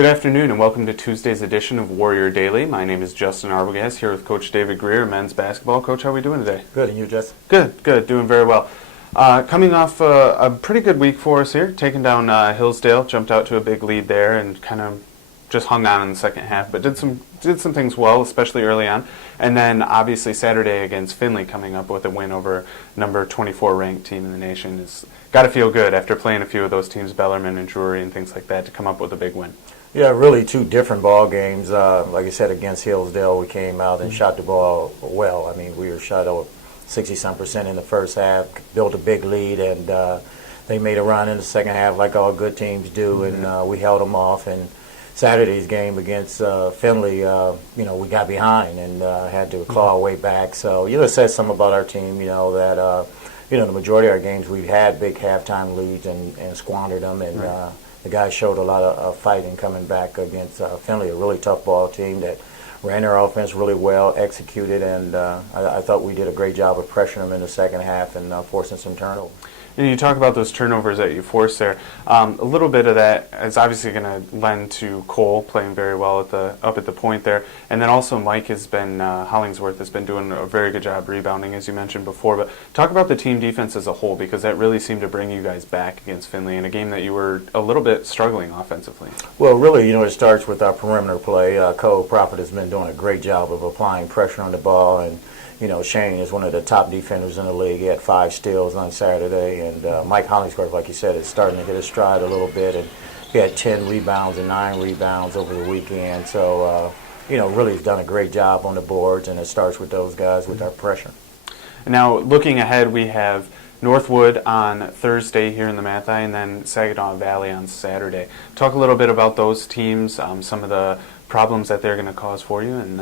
Good afternoon and welcome to Tuesday's edition of Warrior Daily. My name is Justin Arbogast here with Coach David Greer, men's basketball. Coach, how are we doing today? Good, and you, Justin? Good, doing very well. Coming off a pretty good week for us here, taking down Hillsdale, jumped out to a big lead there and kind of just hung on in the second half, but did some things well, especially early on. And then obviously Saturday against Findlay coming up with a win over number 24 ranked team in the nation. Is got to feel good after playing a few of those teams, Bellarmine and Drury and things like that, to come up with a big win. Yeah, really two different ball games. Like I said, against Hillsdale, we came out and shot the ball well. I mean, we were shot over 60-some% in the first half, built a big lead, and they made a run in the second half like all good teams do, and we held them off. And Saturday's game against Findlay, we got behind and had to claw our way back. So, it says something about our team, that, the majority of our games we've had big halftime leads and squandered them, and the guys showed a lot of fighting coming back against Findlay, a really tough ball team that ran their offense really well, executed, and I thought we did a great job of pressuring them in the second half and forcing some turnovers. And you talk about those turnovers that you forced there. A little bit of that is obviously going to lend to Cole playing very well up at the point there. And then also Mike has been, Hollingsworth has been doing a very good job rebounding, as you mentioned before. But talk about the team defense as a whole, because that really seemed to bring you guys back against Findlay in a game that you were a little bit struggling offensively. Well, really, it starts with our perimeter play. Cole Prophet has been doing a great job of applying pressure on the ball, and Shane is one of the top defenders in the league. He had 5 steals on Saturday, and Mike Hollingsworth, like you said, is starting to hit his stride a little bit, and he had 10 rebounds and 9 rebounds over the weekend. So, really has done a great job on the boards, and it starts with those guys with our pressure. Now, looking ahead, we have Northwood on Thursday here in the Mathi, and then Saginaw Valley on Saturday. Talk a little bit about those teams, some of the problems that they're going to cause for you, and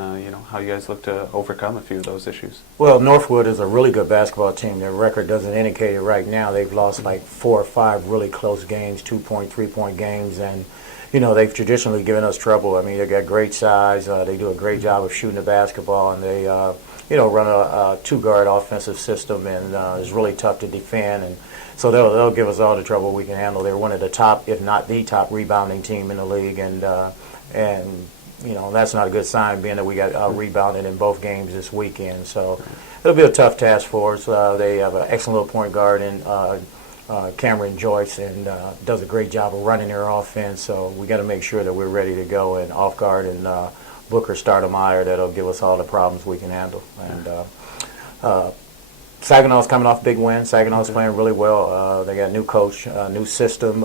how you guys look to overcome a few of those issues. Well, Northwood is a really good basketball team. Their record doesn't indicate it right now. They've lost like 4 or 5 really close games, 2-point, 3-point games, and they've traditionally given us trouble. I mean, they got great size. They do a great job of shooting the basketball, and they run a 2-guard offensive system, and it's really tough to defend. And so they'll give us all the trouble we can handle. They're one of the top, if not the top, rebounding team in the league, and that's not a good sign, being that we got rebounded in both games this weekend. So it'll be a tough task for us. They have an excellent little point guard in Cameron Joyce, and does a great job of running their offense. So we got to make sure that we're ready to go, and off guard and Booker Stoudemire, that'll give us all the problems we can handle. And Saginaw's coming off a big win. Saginaw's playing really well. They got a new coach, new system.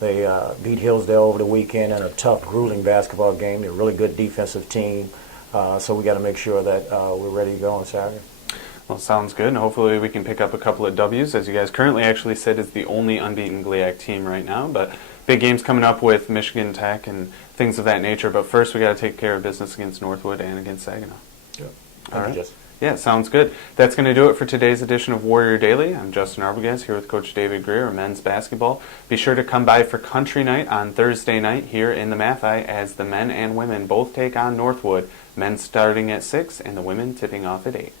They beat Hillsdale over the weekend in a tough, grueling basketball game. They're a really good defensive team, so we got to make sure that we're ready to go on Saturday. Well, sounds good, and hopefully we can pick up a couple of W's, as you guys currently actually said is the only unbeaten GLIAC team right now. But big games coming up with Michigan Tech and things of that nature. But first, we got to take care of business against Northwood and against Saginaw. Yeah. All right. Justin. Yeah, sounds good. That's going to do it for today's edition of Warrior Daily. I'm Justin Arbogast here with Coach David Greer of men's basketball. Be sure to come by for Country Night on Thursday night here in the Mathi, as the men and women both take on Northwood, men starting at 6 and the women tipping off at 8.